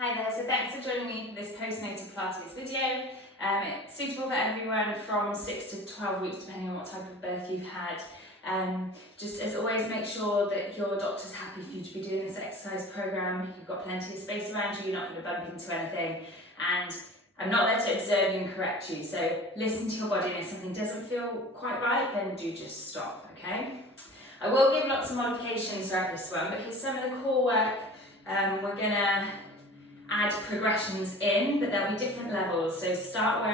Hi there, so thanks for joining me for this postnatal Pilates video. It's suitable for everyone from 6 to 12 weeks depending on what type of birth you've had. Just as always, make sure that your doctor's happy for you to be doing this exercise program. You've got plenty of space around you, you're not going to bump into anything, and I'm not there to observe you and correct you, so listen to your body, and if something doesn't feel quite right, then do just stop, okay? I will give lots of modifications throughout this one because some of the core work we're going to add progressions in, but there'll be different levels. So start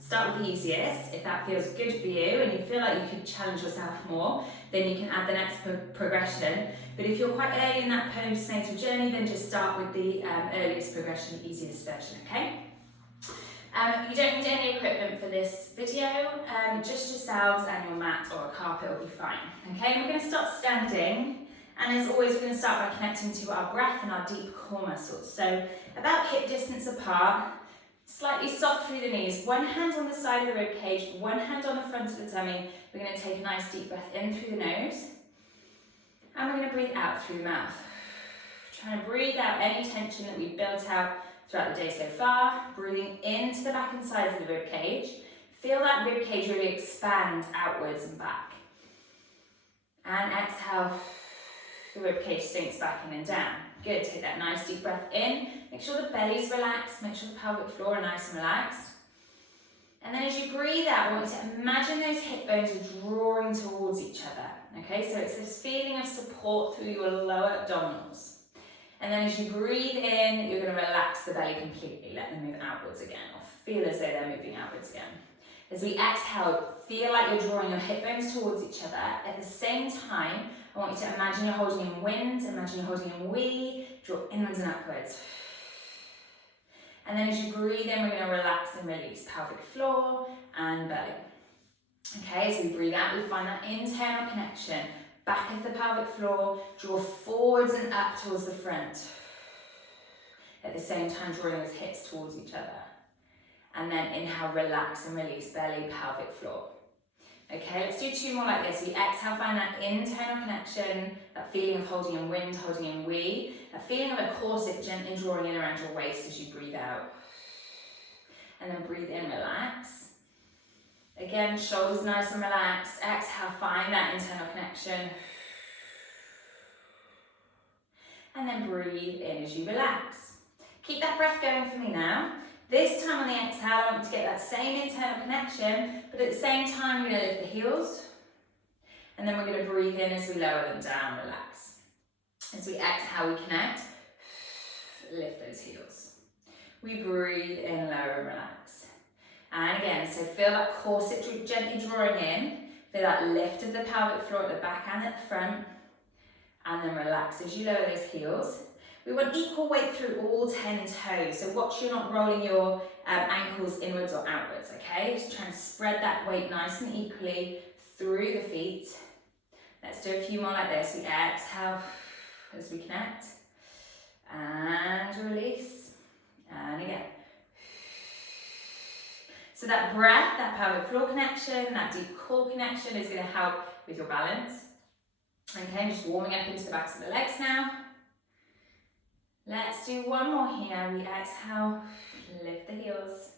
start with the easiest. If that feels good for you and you feel like you could challenge yourself more, then you can add the next progression. But if you're quite early in that postnatal journey, then just start with the earliest progression, the easiest version, okay? You don't need any equipment for this video, just yourselves and your mat or a carpet will be fine. Okay, and we're going to start standing. And as always, we're going to start by connecting to our breath and our deep core muscles. So about hip distance apart, slightly soft through the knees. One hand on the side of the rib cage, one hand on the front of the tummy. We're going to take a nice deep breath in through the nose. And we're going to breathe out through the mouth. Trying to breathe out any tension that we've built out throughout the day so far. Breathing into the back and sides of the rib cage. Feel that rib cage really expand outwards and back. And exhale. The rib cage sinks back in and down. Good, take that nice deep breath in. Make sure the belly's relaxed, make sure the pelvic floor are nice and relaxed. And then as you breathe out, I want you to imagine those hip bones are drawing towards each other. Okay, so it's this feeling of support through your lower abdominals. And then as you breathe in, you're going to relax the belly completely. Let them move outwards again, or feel as though they're moving outwards again. As we exhale, feel like you're drawing your hip bones towards each other. At the same time, I want you to imagine you're holding in wind, imagine you're holding in we, draw inwards and upwards. And then as you breathe in, we're going to relax and release pelvic floor and belly. Okay, as we breathe out, we find that internal connection. Back of the pelvic floor, draw forwards and up towards the front. At the same time, drawing those hips towards each other. And then inhale, relax and release belly, pelvic floor. Okay, let's do two more like this. We exhale, find that internal connection, that feeling of holding in wind, holding in we, that feeling of a corset gently drawing in around your waist as you breathe out. And then breathe in, relax. Again, shoulders nice and relaxed. Exhale, find that internal connection. And then breathe in as you relax. Keep that breath going for me now. This time on the exhale, I want you to get that same internal connection, but at the same time, we're going to lift the heels. And then we're going to breathe in as we lower them down, relax. As we exhale, we connect, lift those heels. We breathe in, lower and relax. And again, so feel that corset gently drawing in, feel that lift of the pelvic floor at the back and at the front, and then relax as you lower those heels. We want equal weight through all 10 toes, so watch you're not rolling your ankles inwards or outwards, okay? Just try and spread that weight nice and equally through the feet. Let's do a few more like this. We exhale as we connect, and release, and again. So that breath, that pelvic floor connection, that deep core connection is going to help with your balance. Okay, just warming up into the backs of the legs now. Let's do one more here. We exhale, lift the heels,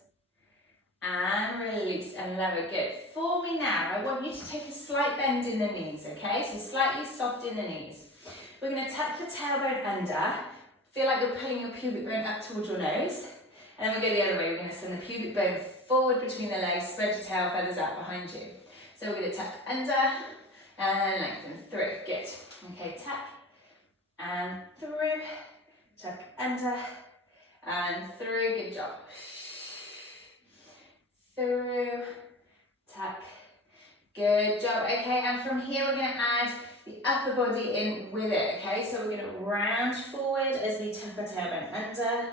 and release and lower. Good. For me now, I want you to take a slight bend in the knees, okay? So slightly soft in the knees. We're going to tuck the tailbone under. Feel like you're pulling your pubic bone up towards your nose. And then we go the other way. We're going to send the pubic bone forward between the legs, spread your tail feathers out behind you. So we're going to tuck under and lengthen through. Good. Okay, tuck and through. Tuck under and through, good job. Through, tuck, good job. Okay, and from here we're going to add the upper body in with it, okay? So we're going to round forward as we tuck our tailbone under,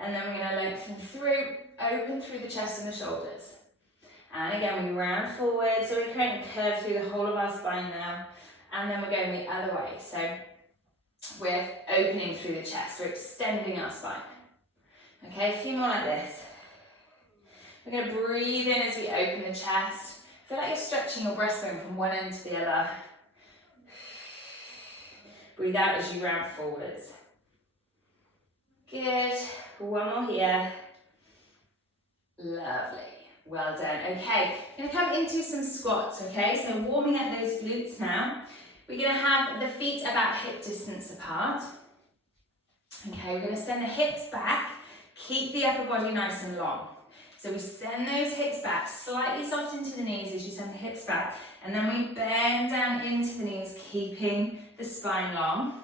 and then we're going to lengthen through, open through the chest and the shoulders. And again, we round forward, so we're creating a curve through the whole of our spine now, and then we're going the other way. So we're opening through the chest, we're extending our spine. Okay, a few more like this. We're going to breathe in as we open the chest. Feel like you're stretching your breastbone from one end to the other. Breathe out as you round forwards. Good. One more here. Lovely. Well done. Okay, I'm going to come into some squats, okay? So warming up those glutes now. We're going to have the feet about hip distance apart. Okay, we're going to send the hips back. Keep the upper body nice and long. So we send those hips back, slightly soft into the knees as you send the hips back. And then we bend down into the knees, keeping the spine long.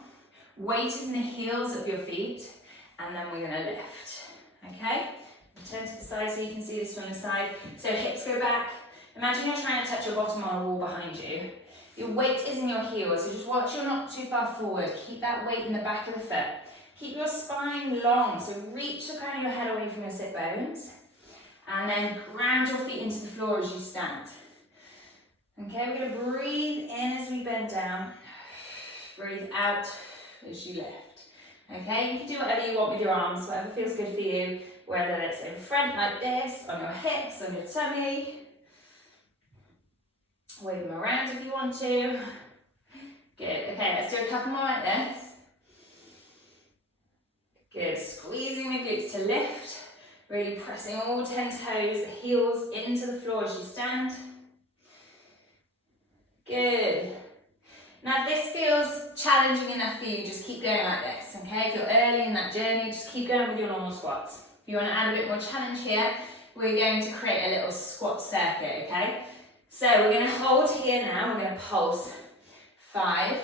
Weight is in the heels of your feet. And then we're going to lift. Okay? Turn to the side so you can see this from the side. So hips go back. Imagine you're trying to touch your bottom on a wall behind you. Your weight is in your heels, so just watch you're not too far forward. Keep that weight in the back of the foot. Keep your spine long, so reach the crown of your head away from your sit bones. And then ground your feet into the floor as you stand. Okay, we're going to breathe in as we bend down. Breathe out as you lift. Okay, you can do whatever you want with your arms, whatever feels good for you. Whether it's in front like this, on your hips, on your tummy. Wave them around if you want to. Good. Okay, let's do a couple more like this. Good. Squeezing the glutes to lift. Really pressing all 10 toes, the heels into the floor as you stand. Good. Now if this feels challenging enough for you, just keep going like this, okay? If you're early in that journey, just keep going with your normal squats. If you want to add a bit more challenge here, we're going to create a little squat circuit, okay? So we're going to hold here now, we're going to pulse 5,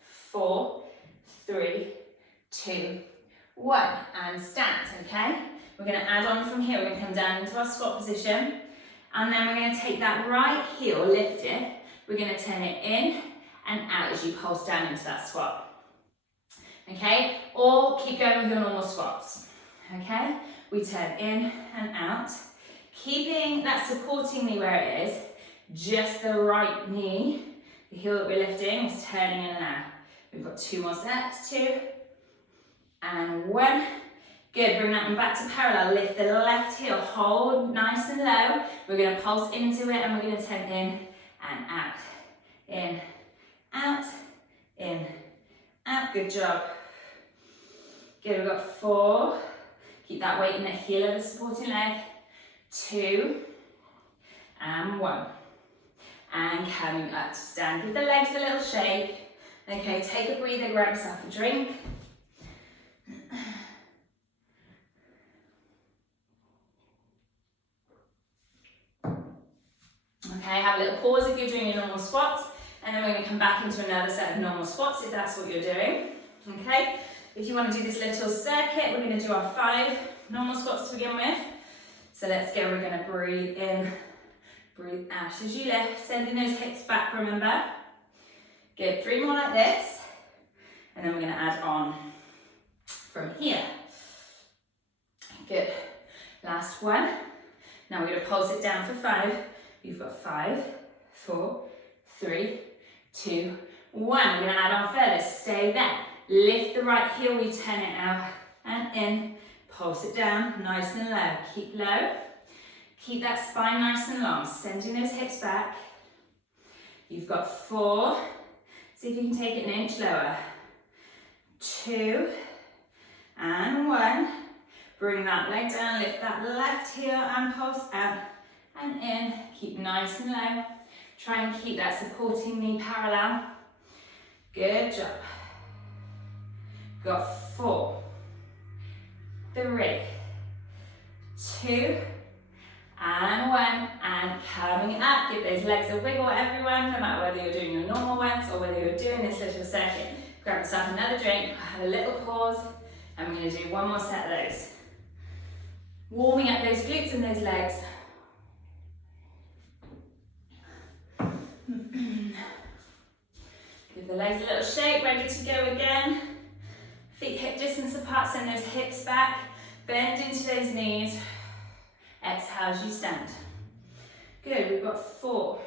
4, 3, 2, 1, and stand, okay? We're going to add on from here, we're going to come down into our squat position, and then we're going to take that right heel, lift it, we're going to turn it in and out as you pulse down into that squat, okay? Or keep going with your normal squats, okay? We turn in and out, keeping that supporting knee where it is, just the right knee, the heel that we're lifting is turning in and out. We've got 2 more sets, 2 and 1. Good, bring that one back to parallel, lift the left heel, hold nice and low. We're going to pulse into it and we're going to turn in and out. In, out, in, out. Good job. Good, we've got 4. Keep that weight in the heel of the supporting leg. 2 and 1. And coming up to stand. Give the legs a little shake. Okay, take a breather, grab yourself a drink. Okay, have a little pause if you're doing your normal squats, and then we're going to come back into another set of normal squats if that's what you're doing. Okay, if you want to do this little circuit, we're going to do our 5 normal squats to begin with. So let's go, we're going to breathe in, breathe out as you lift, sending those hips back, remember. Good, 3 more like this, and then we're going to add on from here. Good, last one. Now we're going to pulse it down for 5. You've got 5, 4, 3, 2, 1. We're going to add on further. Stay there. Lift the right heel. We turn it out and in. Pulse it down, nice and low. Keep low. Keep that spine nice and long. Sending those hips back. You've got 4. See if you can take it an inch lower. 2 and 1. Bring that leg down. Lift that left heel and pulse out and in. Keep nice and low. Try and keep that supporting knee parallel. Good job. Got 4, 3, 2, and 1. And coming up, give those legs a wiggle, everyone, no matter whether you're doing your normal ones or whether you're doing this little circuit. Grab yourself another drink, have a little pause, and we're going to do 1 more set of those. Warming up those glutes and those legs. Give the legs a little shake, ready to go again. Feet hip distance apart, send those hips back, bend into those knees. Exhale as you stand. Good, we've got 4,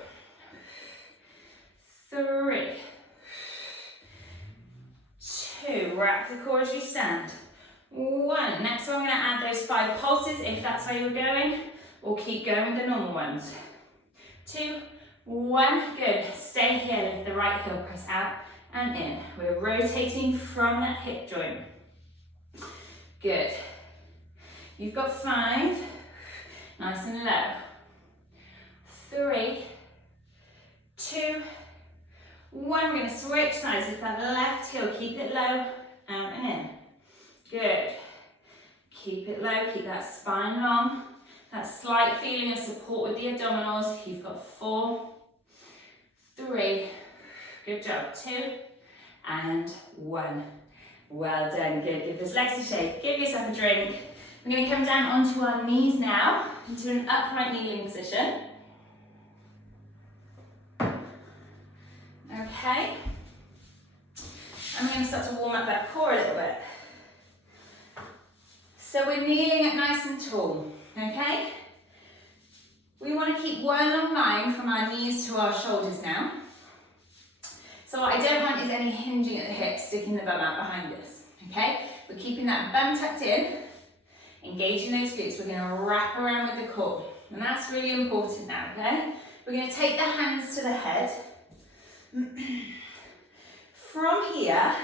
3, 2, wrap the core as you stand. 1, next one I'm going to add those 5 pulses if that's where you're going, or keep going with the normal ones. 2, 1, good, stay here, lift the right heel, press out and in. We're rotating from that hip joint. Good. You've got 5. Nice and low. 3, 2, 1. We're going to switch sides. Lift that left heel. Keep it low. Out and in. Good. Keep it low. Keep that spine long. That slight feeling of support with the abdominals. You've got 4, 3. Good job. 2 and 1. Well done. Good. Give those legs a shake. Give yourself a drink. We're going to come down onto our knees now, into an upright kneeling position. Okay. And we're going to start to warm up that core a little bit. So we're kneeling up nice and tall, okay? We want to keep one long line from our knees to our shoulders now. So what I don't want is any hinging at the hips, sticking the bum out behind us, okay? We're keeping that bum tucked in, engaging those glutes. We're going to wrap around with the core. And that's really important now, okay? We're going to take the hands to the head. From here,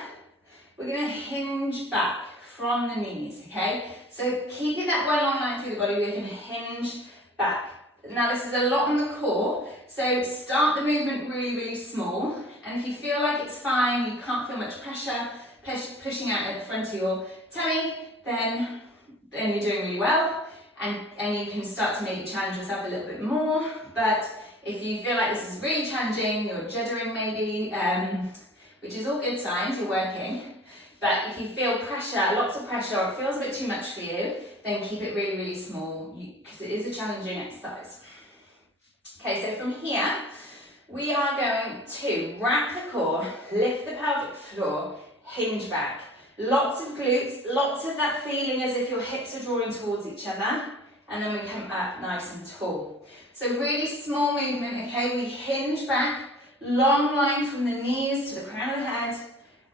we're going to hinge back from the knees, okay? So keeping that one long line through the body, we're going to hinge back. Now this is a lot on the core, so start the movement really, really small. And if you feel like it's fine, you can't feel much pressure pushing out at the front of your tummy, then you're doing really well. And you can start to maybe challenge yourself a little bit more. But if you feel like this is really challenging, you're juddering maybe, which is all good signs, you're working. But if you feel pressure, lots of pressure, or it feels a bit too much for you, then keep it really, really small, because it is a challenging exercise. Okay, so from here, we are going to wrap the core, lift the pelvic floor, hinge back. Lots of glutes, lots of that feeling as if your hips are drawing towards each other, and then we come up nice and tall. So really small movement, okay? We hinge back, long line from the knees to the crown of the head,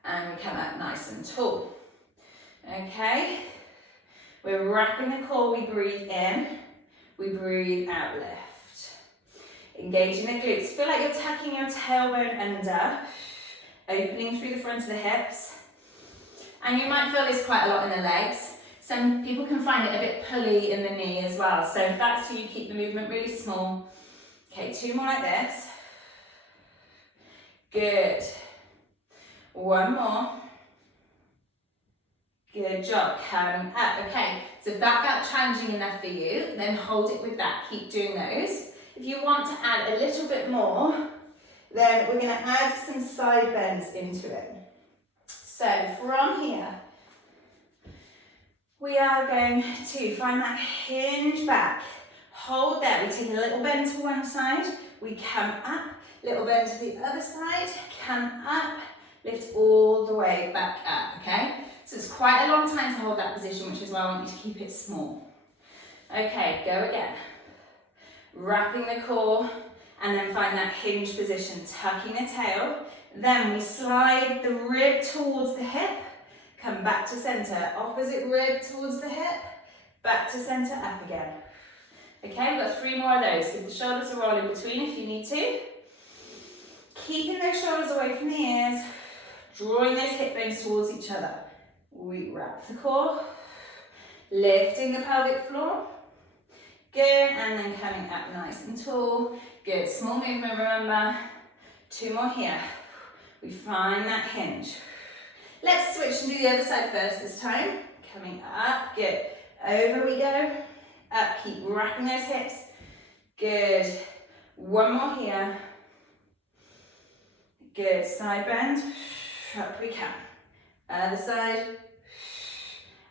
and we come up nice and tall. Okay? We're wrapping the core, we breathe in, we breathe out, lift. Engaging the glutes. Feel like you're tucking your tailbone under, opening through the front of the hips. And you might feel this quite a lot in the legs. Some people can find it a bit pulley in the knee as well. So if that's you, keep the movement really small. Okay, 2 more like this. Good. 1 more. Good job, coming up. Okay, so if that felt challenging enough for you, then hold it with that. Keep doing those. If you want to add a little bit more, then we're going to add some side bends into it. So from here, we are going to find that hinge back. Hold there. We take a little bend to one side. We come up. Little bend to the other side. Come up. Lift all the way back up, okay? So it's quite a long time to hold that position, which is why I want you to keep it small. Okay, go again. Wrapping the core, and then find that hinge position, tucking the tail. Then we slide the rib towards the hip, come back to center. Opposite rib towards the hip, back to center, up again. Okay, we've got 3 more of those. Give the shoulders a roll in between if you need to. Keeping those shoulders away from the ears, drawing those hip bones towards each other. We wrap the core, lifting the pelvic floor. Good, and then coming up nice and tall. Good, small movement, remember. 2 more here. We find that hinge. Let's switch and do the other side first this time. Coming up, good. Over we go. Up, keep wrapping those hips. Good. 1 more here. Good, side bend. Up we come. Other side.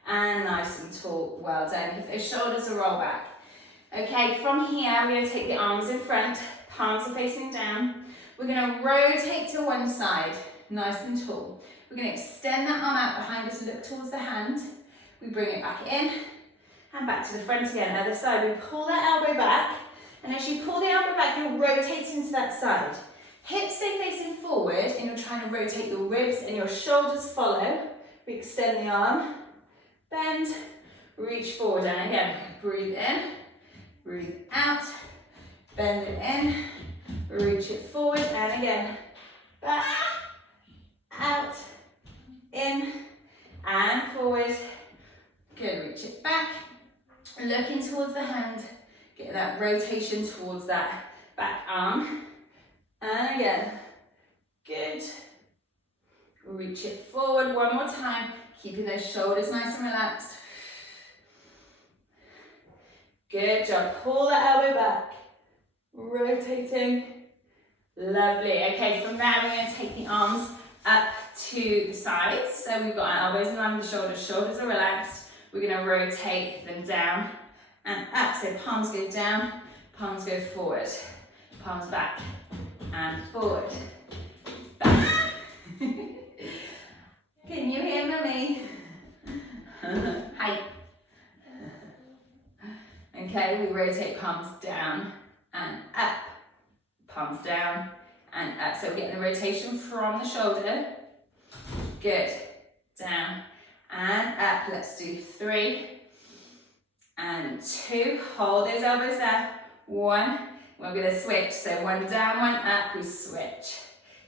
And nice and tall. Well done. Give those shoulders a roll back. Okay, from here, we're going to take the arms in front. Palms are facing down. We're going to rotate to one side. Nice and tall. We're going to extend that arm out behind us, look towards the hand. We bring it back in and back to the front again. Other side, we pull that elbow back, and as you pull the elbow back, you'll rotate into that side. Hips stay facing forward, and you're trying to rotate your ribs and your shoulders follow. We extend the arm, bend, reach forward, and again, breathe in, breathe out, bend it in, reach it forward, and again, back, out, in, and forward, Looking towards the hand, get that rotation towards that back arm. And again, good. Reach it forward one more time, keeping those shoulders nice and relaxed. Good job, pull that elbow back, rotating. Lovely. Okay, from there we're going to take the arms up to the sides. So we've got our elbows in line with the shoulders, shoulders are relaxed. We're going to rotate them down and up. So palms go down, palms go forward, palms back and forward. Back. Can you hear Mummy? Hi. Okay, we rotate palms down and up, palms down and up. So we're getting the rotation from the shoulder. Good. Down and up. Let's do 3 and 2. Hold those elbows there. 1. We're going to switch. So 1 down, 1 up. We switch.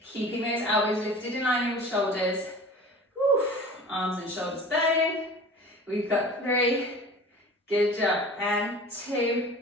Keeping those elbows lifted in line with shoulders. Whew. Arms and shoulders burning. We've got 3. Good job. And 2.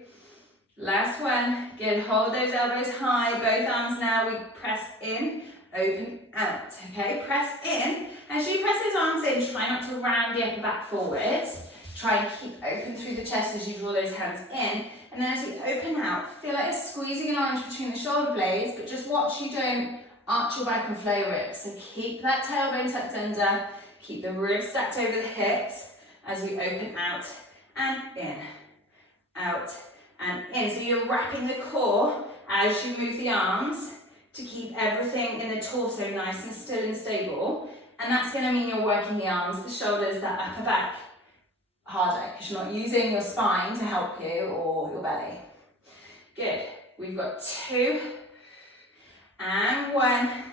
Last one. Good. Hold those elbows high. Both arms now. We press in, open, out. Okay? Press in. As you press those arms in, try not to round the upper back forwards. Try and keep open through the chest as you draw those hands in. And then as we open out, feel like you're squeezing an arch between the shoulder blades, but just watch you don't arch your back and flay your ribs. So keep that tailbone tucked under. Keep the ribs stacked over the hips as we open out and in, out and in. So you're wrapping the core as you move the arms to keep everything in the torso nice and still and stable. And that's going to mean you're working the arms, the shoulders, that upper back harder because you're not using your spine to help you or your belly. Good. We've got 2 and 1.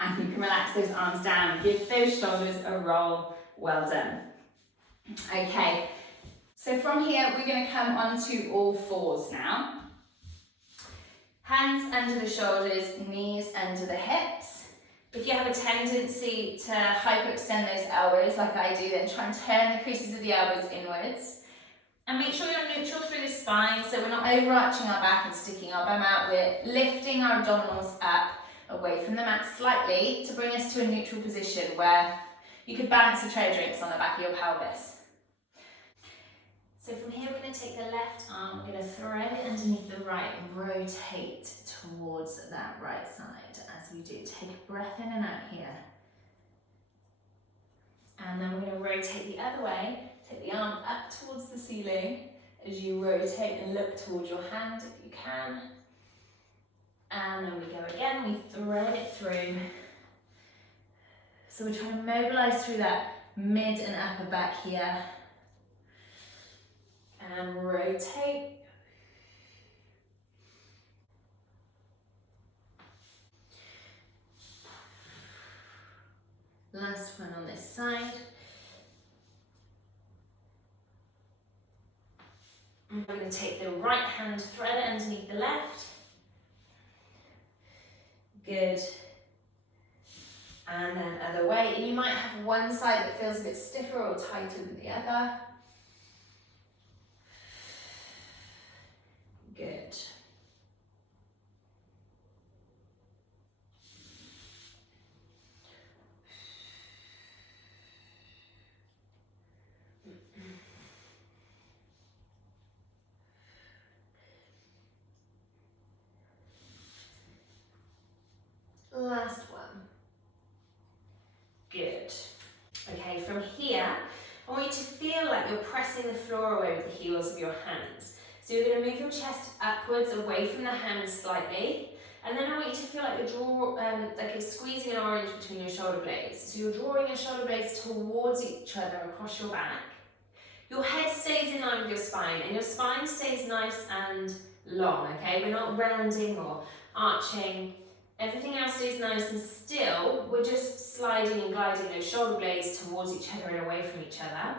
And you can relax those arms down. Give those shoulders a roll. Well done. Okay. So from here, we're going to come onto all fours now. Hands under the shoulders, knees under the hips. If you have a tendency to hyperextend those elbows like I do, then try and turn the creases of the elbows inwards. And make sure you're neutral through the spine, so we're not overarching our back and sticking our bum out. We're lifting our abdominals up away from the mat slightly to bring us to a neutral position where you could balance the tray of drinks on the back of your pelvis. So from here, we're going to take the left arm, we're going to thread it underneath the right and rotate towards that right side. As we do, take a breath in and out here. And then we're going to rotate the other way, take the arm up towards the ceiling as you rotate and look towards your hand if you can. And then we go again, we thread it through. So we're trying to mobilize through that mid and upper back here. And rotate. Last one on this side. We're going to take the right hand, thread it underneath the left. Good. And then other way. And you might have one side that feels a bit stiffer or tighter than the other. Good. Last one. Good. Okay, from here, I want you to feel like you're pressing the floor away with the heels of your hands. So you're going to move your chest upwards away from the hands slightly. And then I want you to feel like you're squeezing an orange between your shoulder blades. So you're drawing your shoulder blades towards each other across your back. Your head stays in line with your spine, and your spine stays nice and long, okay? We're not rounding or arching. Everything else stays nice and still. We're just sliding and gliding those shoulder blades towards each other and away from each other.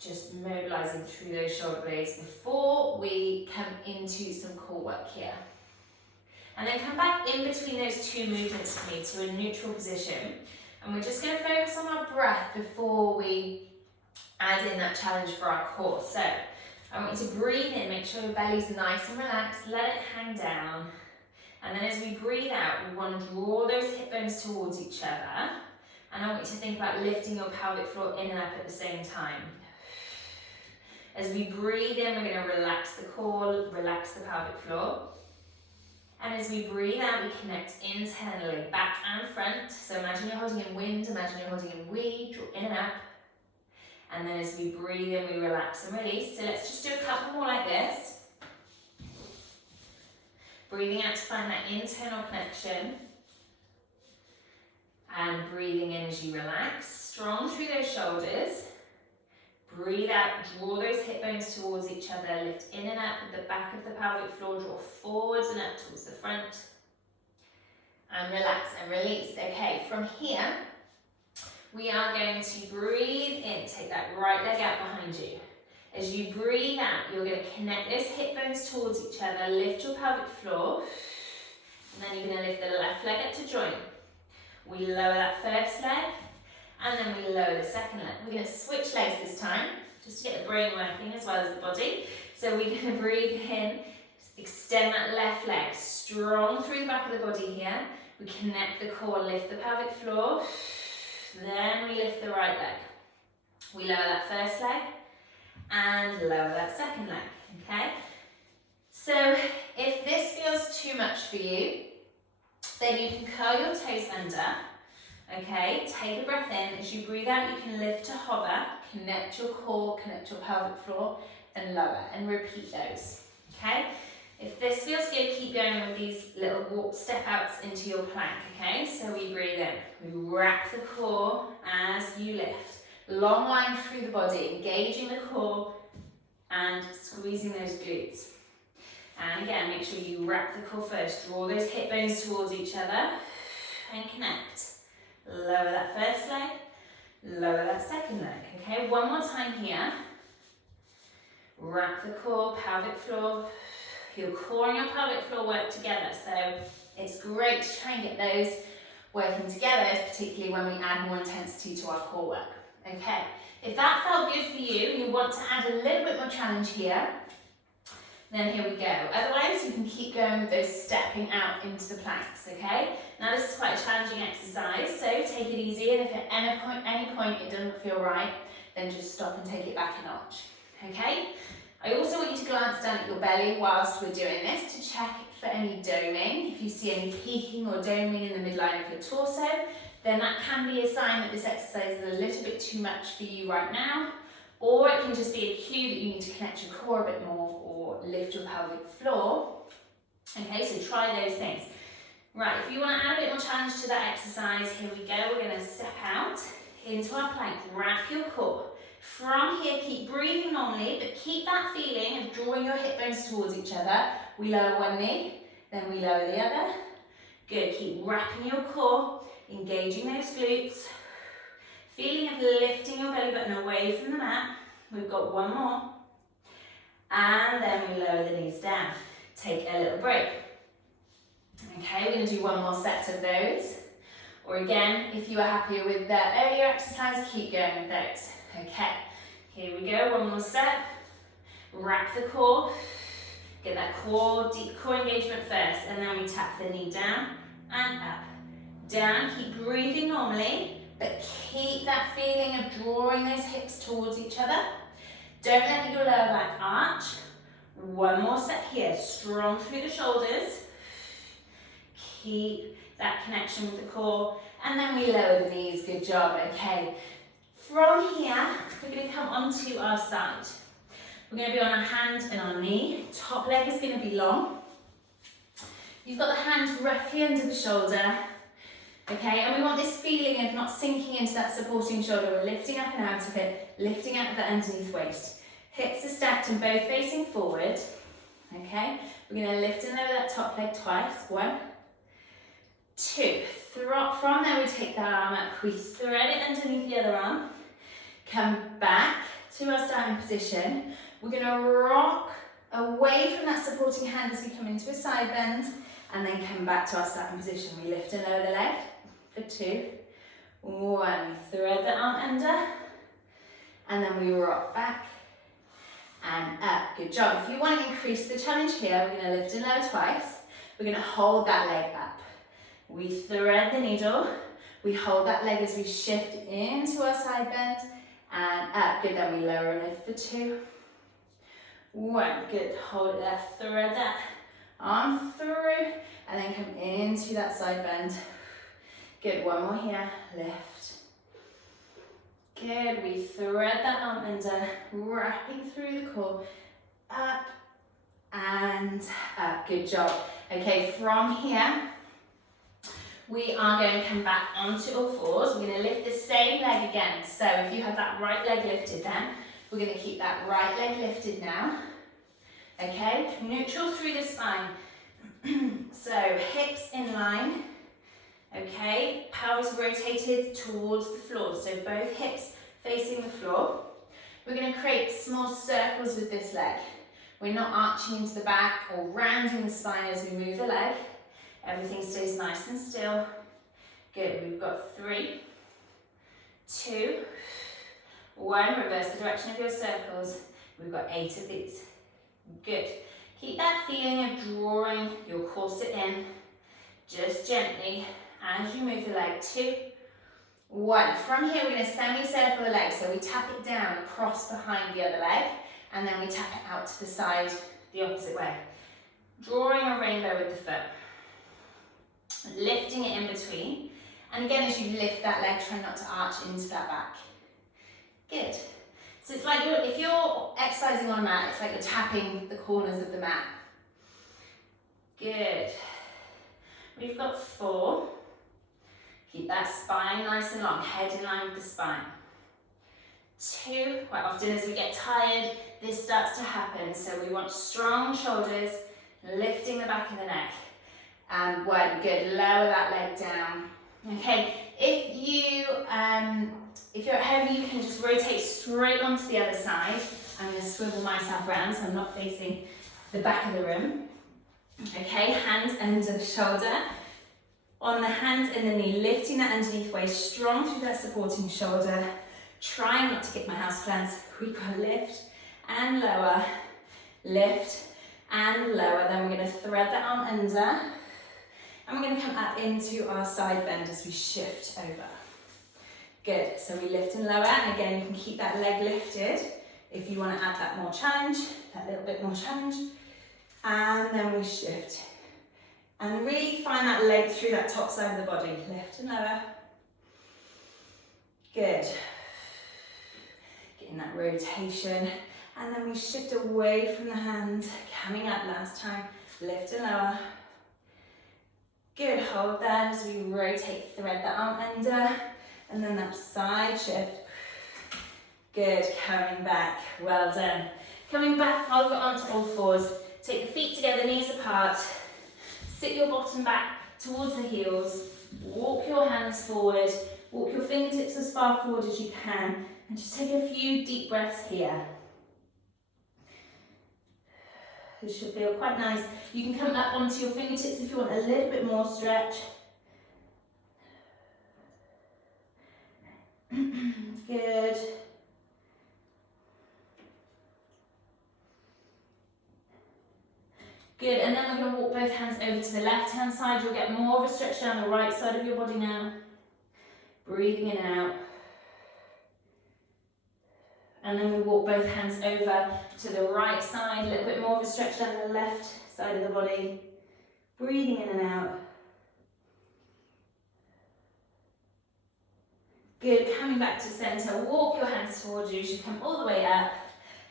Just mobilizing through those shoulder blades before we come into some core work here. And then come back in between those two movements for me to a neutral position. And we're just going to focus on our breath before we add in that challenge for our core. So I want you to breathe in, make sure your belly's nice and relaxed, let it hang down. And then as we breathe out, we want to draw those hip bones towards each other. And I want you to think about lifting your pelvic floor in and up at the same time. As we breathe in, we're going to relax the core, relax the pelvic floor. And as we breathe out, we connect internally, back and front. So imagine you're holding in wind, imagine you're holding in we, draw in and up. And then as we breathe in, we relax and release. So let's just do a couple more like this. Breathing out to find that internal connection. And breathing in as you relax. Strong through those shoulders. Breathe out, draw those hip bones towards each other. Lift in and up with the back of the pelvic floor. Draw forwards and up towards the front. And relax and release. Okay, from here, we are going to breathe in. Take that right leg out behind you. As you breathe out, you're going to connect those hip bones towards each other. Lift your pelvic floor. And then you're going to lift the left leg up to join. We lower that first leg. And then we lower the second leg. We're going to switch legs this time, just to get the brain working as well as the body. So we're going to breathe in, extend that left leg, strong through the back of the body here. We connect the core, lift the pelvic floor. Then we lift the right leg. We lower that first leg and lower that second leg, okay? So if this feels too much for you, then you can curl your toes under. Okay, take a breath in. As you breathe out, you can lift to hover, connect your core, connect your pelvic floor, and lower, and repeat those. Okay, if this feels good, keep going with these little step outs into your plank. Okay, so we breathe in, we wrap the core as you lift. Long line through the body, engaging the core and squeezing those glutes. And again, make sure you wrap the core first. Draw those hip bones towards each other and connect. Lower that first leg, lower that second leg. Okay, one more time here. Wrap the core, pelvic floor. Your core and your pelvic floor work together, so it's great to try and get those working together, particularly when we add more intensity to our core work. Okay, if that felt good for you and you want to add a little bit more challenge here, then here we go. Otherwise, you can keep going with those stepping out into the planks, okay? Now this is quite a challenging exercise, so take it easy, and if at any point it doesn't feel right, then just stop and take it back a notch, okay? I also want you to glance down at your belly whilst we're doing this to check for any doming. If you see any peaking or doming in the midline of your torso, then that can be a sign that this exercise is a little bit too much for you right now, or it can just be a cue that you need to connect your core a bit more or lift your pelvic floor. Okay, so try those things. Right, if you want to add a bit more challenge to that exercise, here we go. We're going to step out into our plank, wrap your core. From here, keep breathing normally, but keep that feeling of drawing your hip bones towards each other. We lower one knee, then we lower the other. Good, keep wrapping your core, engaging those glutes. Feeling of lifting your belly button away from the mat. We've got one more. And then we lower the knees down. Take a little break. Okay, we're going to do one more set of those. Or again, if you are happier with the earlier exercise, keep going with those. Okay, here we go, one more set. Wrap the core. Get that core, deep core engagement first, and then we tap the knee down and up. Down, keep breathing normally, but keep that feeling of drawing those hips towards each other. Don't let your lower back arch. One more set here, strong through the shoulders. Keep that connection with the core, and then we lower the knees, good job, okay. From here, we're going to come onto our side. We're going to be on our hand and our knee. Top leg is going to be long. You've got the hand roughly under the shoulder. Okay, and we want this feeling of not sinking into that supporting shoulder. We're lifting up and out of it, lifting out of the underneath waist. Hips are stacked and both facing forward. Okay, we're going to lift and lower that top leg twice. 1, 2. From there, we take that arm up. We thread it underneath the other arm. Come back to our starting position. We're going to rock away from that supporting hand as we come into a side bend, and then come back to our starting position. We lift and lower the leg for 2. 1, thread the arm under, and then we rock back and up. Good job. If you want to increase the challenge here, we're going to lift and lower twice. We're going to hold that leg up. We thread the needle. We hold that leg as we shift into our side bend and up. Good. Then we lower and lift for 2. 1. Good. Hold it there. Thread that arm through and then come into that side bend. Good. 1 more here. Lift. Good. We thread that arm under, wrapping through the core. Up and up. Good job. Okay, from here, we are going to come back onto all fours. We're going to lift the same leg again. So if you have that right leg lifted then, we're going to keep that right leg lifted now. Okay, neutral through the spine. So hips in line. Okay, pelvis rotated towards the floor. So both hips facing the floor. We're going to create small circles with this leg. We're not arching into the back or rounding the spine as we move the leg. Everything stays nice and still. Good, we've got 3, 2, 1. Reverse the direction of your circles. We've got 8 of these. Good. Keep that feeling of drawing your corset in, just gently as you move the leg. 2, 1. From here, we're going to semicircle the leg. So we tap it down across behind the other leg, and then we tap it out to the side the opposite way. Drawing a rainbow with the foot. Lifting it in between. And again, as you lift that leg, try not to arch into that back. Good. So it's like if you're exercising on a mat, it's like you're tapping the corners of the mat. Good. We've got 4. Keep that spine nice and long, head in line with the spine. 2. Quite often as we get tired, this starts to happen. So we want strong shoulders, lifting the back of the neck. And 1, good, lower that leg down. Okay, if you're at home, you can just rotate straight onto the other side. I'm going to swivel myself around so I'm not facing the back of the room. Okay, hands under the shoulder. On the hand and the knee, lifting that underneath waist, strong through that supporting shoulder. Trying not to kick my houseplants. We've got lift and lower, lift and lower. Then we're going to thread that arm under. And we're going to come up into our side bend as we shift over. Good, so we lift and lower, and again you can keep that leg lifted if you want to add that more challenge, that little bit more challenge. And then we shift. And really find that leg through that top side of the body. Lift and lower. Good. Getting that rotation. And then we shift away from the hand, coming up last time. Lift and lower. Good, hold there as we rotate, thread the arm under, and then that side shift. Good, coming back, well done. Coming back over onto all fours, take the feet together, knees apart, sit your bottom back towards the heels, walk your hands forward, walk your fingertips as far forward as you can, and just take a few deep breaths here. This should feel quite nice. You can come up onto your fingertips if you want a little bit more stretch. Good. Good, and then we're going to walk both hands over to the left-hand side. You'll get more of a stretch down the right side of your body now. Breathing in and out. And then we walk both hands over to the right side, a little bit more of a stretch down the left side of the body. Breathing in and out. Good, coming back to center, walk your hands towards you, you should come all the way up,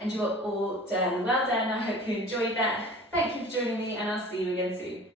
and you're all done. Well done, I hope you enjoyed that. Thank you for joining me, and I'll see you again soon.